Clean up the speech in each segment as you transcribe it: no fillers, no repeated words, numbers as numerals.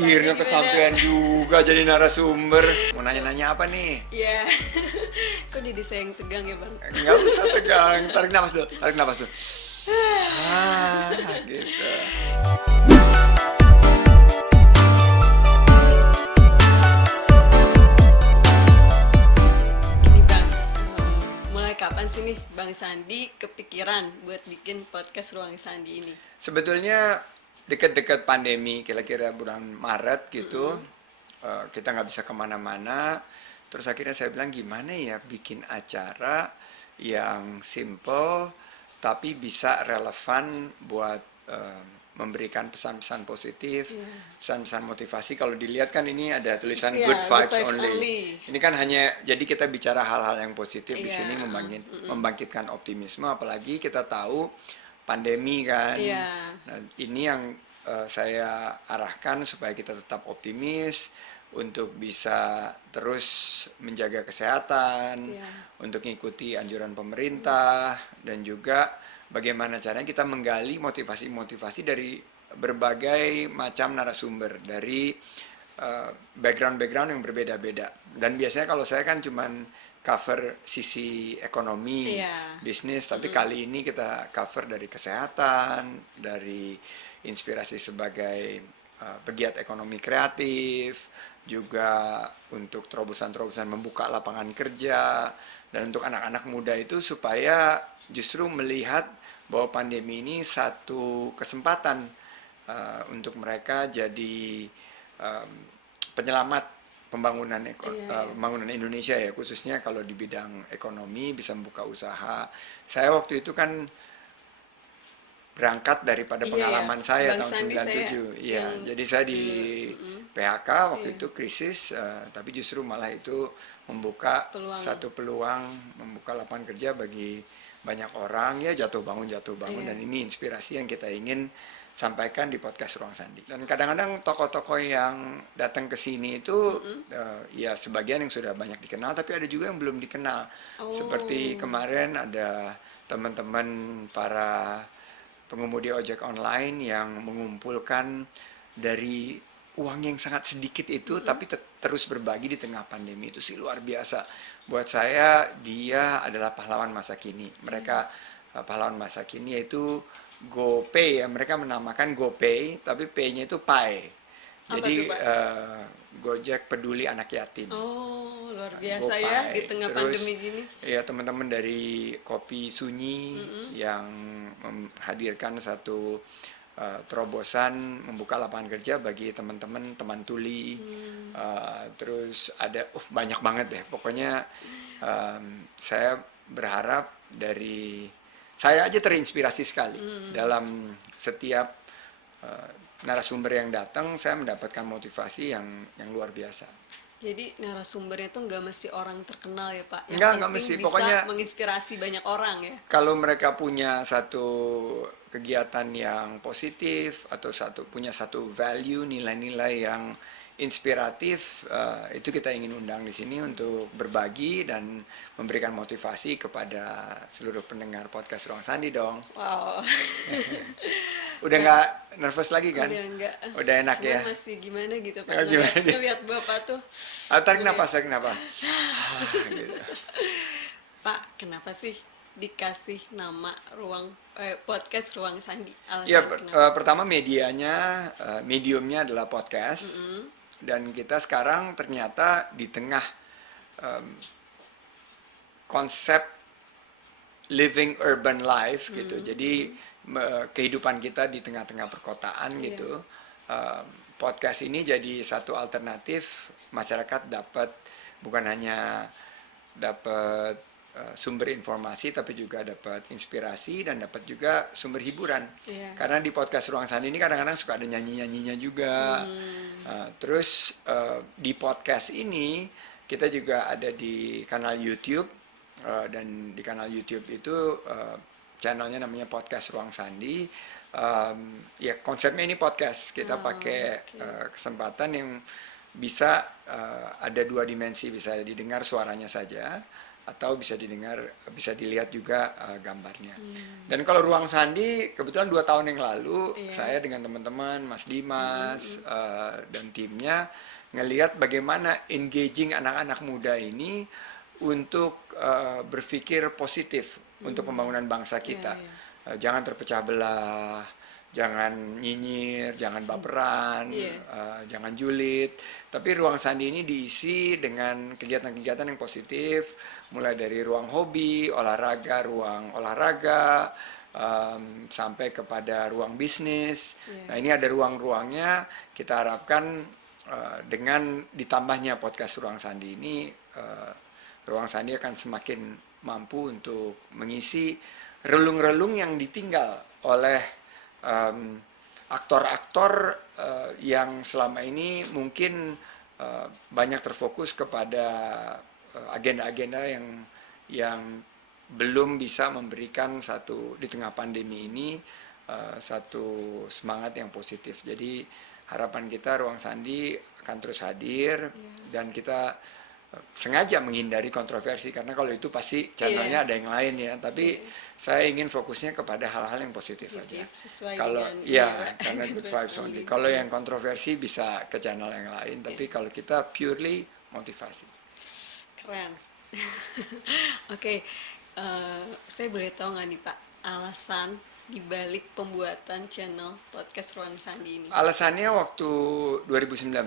Akhirnya kesampaian juga jadi narasumber. Mau nanya-nanya apa nih? Iya. Kok jadi saya yang tegang ya, Bang? Nggak usah tegang. Tarik nafas dulu. Gitu. Ini Bang, mulai kapan sih nih Bang Sandi kepikiran buat bikin podcast Ruang Sandi ini? Sebetulnya dekat-dekat pandemi, kira-kira bulan Maret gitu, kita nggak bisa kemana-mana. Terus akhirnya saya bilang gimana ya bikin acara yang simple tapi bisa relevan buat memberikan pesan-pesan positif, pesan-pesan motivasi. Kalau dilihat kan ini ada tulisan Iya, good good vibes vibes only. only. Ini kan hanya jadi kita bicara hal-hal yang positif di Iya, sini membangkitkan optimisme, apalagi kita tahu pandemi kan. Iya. Nah, ini yang saya arahkan supaya kita tetap optimis untuk bisa terus menjaga kesehatan, Iya. untuk mengikuti anjuran pemerintah, dan juga bagaimana caranya kita menggali motivasi-motivasi dari berbagai macam narasumber dari background-background yang berbeda-beda. Dan biasanya kalau saya kan cuman cover sisi ekonomi, Iya. bisnis, tapi kali ini kita cover dari kesehatan, dari inspirasi sebagai pegiat ekonomi kreatif, juga untuk terobosan-terobosan membuka lapangan kerja, dan untuk anak-anak muda itu supaya justru melihat bahwa pandemi ini satu kesempatan untuk mereka jadi penyelamat pembangunan Indonesia ya, khususnya kalau di bidang ekonomi bisa membuka usaha. Saya waktu itu kan berangkat daripada Iya, pengalaman ya. saya Bang tahun Sandi 97. Iya, yang jadi saya di PHK waktu Iya. itu krisis, tapi justru malah itu membuka Peluang. satu peluang, membuka lapangan kerja bagi banyak orang, ya jatuh bangun, Iya. dan ini inspirasi yang kita ingin sampaikan di podcast Ruang Sandi. Dan kadang-kadang tokoh-tokoh yang datang ke sini itu ya sebagian yang sudah banyak dikenal, tapi ada juga yang belum dikenal. Oh. Seperti kemarin ada teman-teman para pengemudi ojek online yang mengumpulkan dari uang yang sangat sedikit itu, tapi terus berbagi di tengah pandemi. Itu sih luar biasa. Buat saya dia adalah pahlawan masa kini. Mereka pahlawan masa kini yaitu GoPay ya. Mereka menamakan GoPay, tapi Pay-nya itu Pay. Apa Jadi tuh, Pak? Gojek peduli anak yatim. Oh, luar biasa GoPay. ya di tengah Terus, pandemi gini. ya teman-teman dari Kopi Sunyi yang menghadirkan satu terobosan membuka lapangan kerja bagi teman-teman teman tuli. Terus ada banyak banget deh. Pokoknya saya berharap saya aja terinspirasi sekali dalam setiap narasumber yang datang, saya mendapatkan motivasi yang luar biasa. Jadi narasumbernya tuh nggak mesti orang terkenal ya Pak. Yang Nggak penting mesti. bisa Pokoknya menginspirasi banyak orang ya. kalau mereka punya satu kegiatan yang positif atau punya satu value, nilai-nilai yang inspiratif, itu kita ingin undang di sini untuk berbagi dan memberikan motivasi kepada seluruh pendengar podcast Ruang Sandi dong. Wow. Udah nggak nervous lagi kan? Udah enggak. Udah enak Cuman ya? masih gimana gitu Pak. Ya, gimana nih? Ngeliat Bapak tuh. Tarik napas. Gitu. Pak, kenapa sih dikasih nama podcast Ruang Sandi? Ya, Kenapa? pertama mediumnya adalah podcast, dan kita sekarang ternyata di tengah konsep living urban life gitu. Jadi kehidupan kita di tengah-tengah perkotaan gitu. Podcast ini jadi satu alternatif, masyarakat dapat bukan hanya dapat sumber informasi, tapi juga dapat inspirasi dan dapat juga sumber hiburan. Iya. Karena di podcast Ruang Sandi ini kadang-kadang suka ada nyanyi-nyanyinya juga. Terus di podcast ini kita juga ada di kanal YouTube, dan di kanal YouTube itu channelnya namanya Podcast Ruang Sandi. Ya konsepnya ini podcast. Kita pakai kesempatan yang bisa ada dua dimensi, bisa didengar suaranya saja atau bisa dilihat juga gambarnya. Dan kalau Ruang Sandi, kebetulan 2 tahun yang lalu saya dengan teman-teman, Mas Dimas dan timnya ngelihat bagaimana engaging anak-anak muda ini untuk berpikir positif untuk pembangunan bangsa kita. Jangan terpecah belah, jangan nyinyir, jangan baperan, jangan julid. Tapi Ruang Sandi ini diisi dengan kegiatan-kegiatan yang positif, mulai dari ruang hobi, ruang olahraga, sampai kepada ruang bisnis. Nah, ini ada ruang-ruangnya. Kita harapkan dengan ditambahnya podcast Ruang Sandi ini, Ruang Sandi akan semakin mampu untuk mengisi relung-relung yang ditinggal oleh aktor-aktor yang selama ini mungkin banyak terfokus kepada agenda-agenda yang belum bisa memberikan di tengah pandemi ini satu semangat yang positif. Jadi harapan kita Ruang Sandi akan terus hadir dan kita sengaja menghindari kontroversi karena kalau itu pasti channelnya ada yang lain ya, tapi saya ingin fokusnya kepada hal-hal yang positif aja. Kalau karena good vibes only. Kalau yang kontroversi bisa ke channel yang lain, tapi kalau kita purely motivasi. Keren. Oke, saya boleh tahu nggak nih Pak alasan dibalik pembuatan channel podcast Ruang Sandi ini? Alasannya waktu 2019.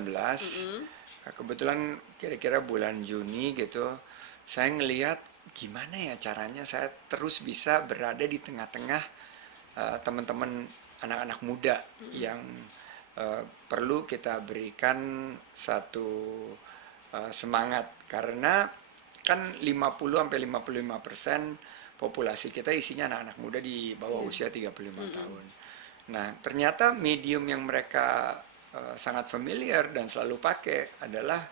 Kebetulan kira-kira bulan Juni gitu, saya ngelihat gimana ya caranya saya terus bisa berada di tengah-tengah teman-teman anak-anak muda yang perlu kita berikan satu semangat, karena kan 50-55% populasi kita isinya anak-anak muda di bawah usia 35 tahun. Nah, ternyata medium yang mereka sangat familiar dan selalu pakai adalah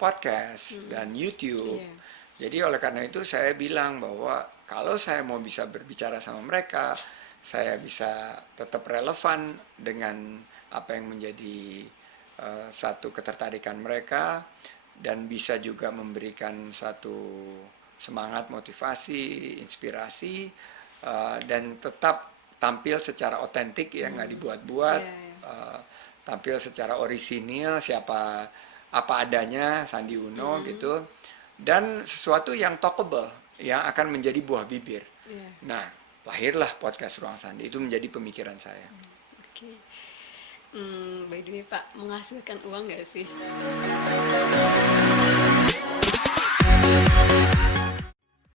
podcast dan YouTube. Jadi oleh karena itu saya bilang bahwa kalau saya mau bisa berbicara sama mereka, saya bisa tetap relevan dengan apa yang menjadi satu ketertarikan mereka dan bisa juga memberikan satu semangat, motivasi, inspirasi, dan tetap tampil secara otentik ya, nggak dibuat-buat. Tampil secara orisinil, apa adanya Sandi Uno gitu, dan sesuatu yang talkable yang akan menjadi buah bibir. Nah, lahirlah podcast Ruang Sandi, itu menjadi pemikiran saya. Oke. By the way Pak, menghasilkan uang nggak sih?